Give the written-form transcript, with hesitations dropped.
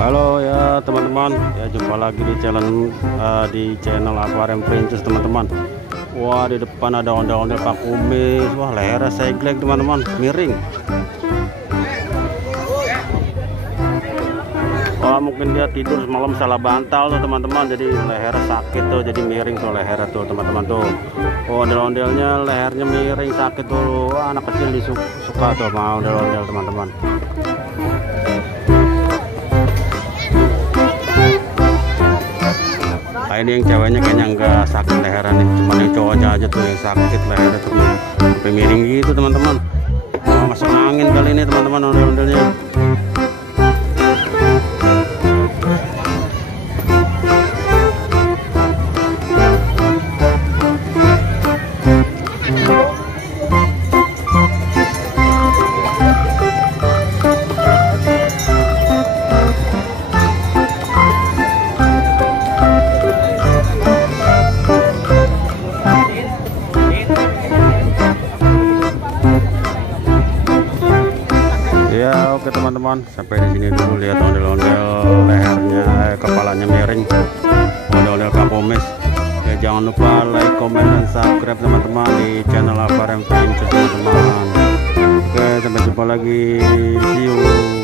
Halo ya teman-teman, ya jumpa lagi di channel Aquarium Princess teman-teman. Wah, di depan ada ondel-ondel Pak Kumis. Wah, lehernya seglek teman-teman, miring. Wah, mungkin dia tidur semalam salah bantal tuh teman-teman, jadi lehernya sakit tuh, jadi miring tuh lehernya tuh teman-teman tuh. Oh, ondel-ondelnya lehernya miring sakit tuh. Wah, anak kecil suka tuh sama ondel-ondel teman-teman. Nah, ini yang ceweknya kayaknya nggak sakit lehernya nih, cuma yang cowoknya aja tuh yang sakit lehernya tuh sampai miring gitu teman-teman. Oh, masuk angin kali ini teman-teman ondel-ondelnya. Ya oke teman-teman, sampai di sini dulu. Lihat ondel-ondel lehernya, kepalanya miring, ondel-ondel Pak Kumis. Ya jangan lupa like, comment, dan subscribe teman-teman di channel Aquarium Princess teman-teman. Oke, sampai jumpa lagi, see you.